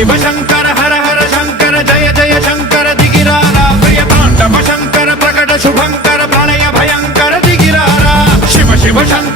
शिव शंकर हर हर शंकर जय जय शंकर दिगिरारा प्रिय तांडव शंकर प्रकट शुभंकर प्रणय भयंकर दिगिरारा शिव शिव शंकर